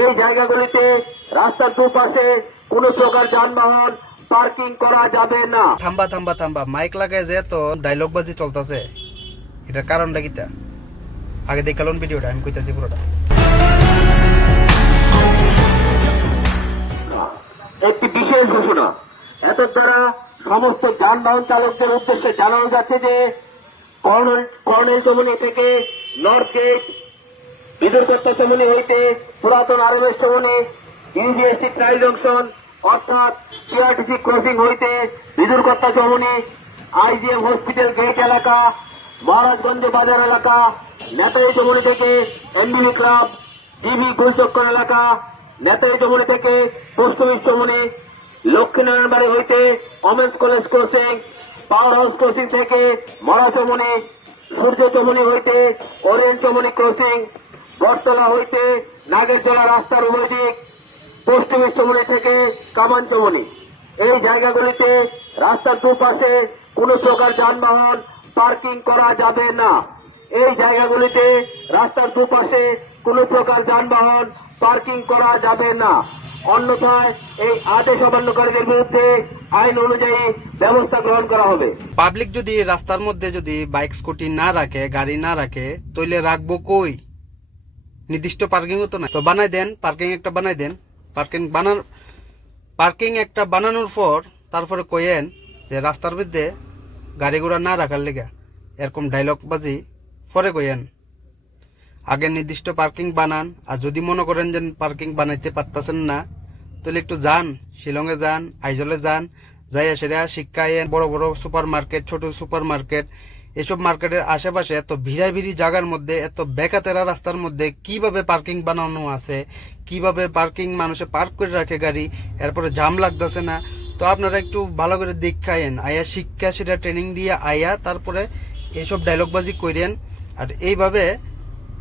এই জায়গাগুলিতে রাস্তার দুপাশে কোনো প্রকার যানবাহন পার্কিং করা যাবে না। থাম্বা থাম্বা থাম্বা, মাইক লাগায় যে তো ডায়লগ বাজি চলতেছে, এটার কারণটা কিতা? আগে দেখালুন ভিডিওটা, আমি কইতাছি পুরোটা। একটি বিশেষ ঘোষণা, এত দ্বারা সমস্ত যানবাহন চালকদের উদ্দেশ্যে জানানো যাচ্ছে যে কর্নেল চমুনি থেকে নর্থ গেট, বিদুরকত্তা চমুনি হইতে পুরাতন আরবেশ চমুনি, ইউজিএসটি ট্রাইল জংশন অর্থাৎ টিআরটিসি ক্রসিং হইতে বিদুরকত্তা চমুনি, আইজিএম হসপিটাল গেট এলাকা, মহারাজগঞ্জ বাজার এলাকা, নেতাই চমুনি থেকে এমবিবি ক্লাব, ডিবি গুলচক্কর এলাকা, নেতাই চমুনি থেকে পোস্ট অফিস চমুনি, লক্ষ্মীনারায়ণ বাড়ি হইতে women's college crossing, power house crossing থেকে মরা চমুনি, সূর্য চমুনি হইতে ওরিয়েন্ট চমুনি ক্রসিং, বটতলা হইতে নাগেরজলা রাস্তার উভয় দিক, পোস্ট অফিস চমুনি থেকে কামান চমুনি। এই জায়গাগুলিতে রাস্তার দুপাশে কোনো প্রকার যানবাহন পার্কিং করা যাবে না। এই জায়গাগুলিতে রাস্তার দুপাশে কোনো প্রকার যানবাহন পার্কিং করা যাবে না, অন্যথায় এই আদেশ অমান্যকারীদের বিরুদ্ধে আইন অনুযায়ী ব্যবস্থা গ্রহণ করা হবে। পাবলিক যদি রাস্তার মধ্যে যদি বাইক স্কুটি না রাখে, গাড়ি না রাখে, তইলে রাখবো কই? নির্দিষ্ট পার্কিংও তো নাই, তো বানাই দেন, পার্কিং একটা বানাই দেন। পার্কিং একটা বানানোর পর তারপরে কইেন যে রাস্তার মধ্যে গাড়ি ঘোড়া না রাখার লেগে, এরকম ডায়লগ বাজি পরে কইেন। আগে নির্দিষ্ট পার্কিং বানান, আর যদি মনে করেন যে পার্কিং বানাইতে পারতেছেন না, তাহলে একটু যান, শিলংয়ে যান, আইজলে যান, যাই সেটা শিক্ষায়েন। বড় বড় সুপার মার্কেট, ছোট সুপার মার্কেট, এসব মার্কেটের আশেপাশে এত ভিড়ি জায়গার মধ্যে, এত বেকাতেরা রাস্তার মধ্যে কিভাবে পার্কিং বানানো আছে, কিভাবে পার্কিং মানুষে পার্ক করে রাখে গাড়ি, এরপরে জাম লাগতেছে না। তো আপনারা একটু ভালো করে দেখায়েন, আয়া শিক্ষা সেটা ট্রেনিং দিয়ে আয়া তারপরে এইসব ডায়লগবাজি করেন। আর এইভাবে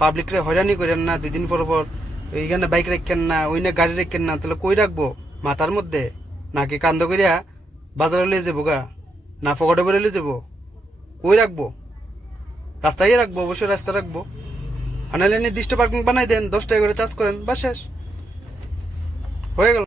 পাবলিকরে হয়রানি করেন না। 2 দিন পর পর এইখানে বাইক রাখেন না, ওইনে গাড়ি রাখেন না, তাহলে কই রাখবো? মাথার মধ্যে নাকি কান্দ করিয়া বাজারে লিয়ে যাবো গা, না পকেটে করে লিয়ে যাবো? কই রাখবো? রাস্তায় রাখবো, অবশ্যই রাস্তা রাখবো। আনাইলে নির্দিষ্ট পার্কিং বানাই দেন, 10 টাকা করে চার্জ করেন, বা শেষ হয়ে গেল।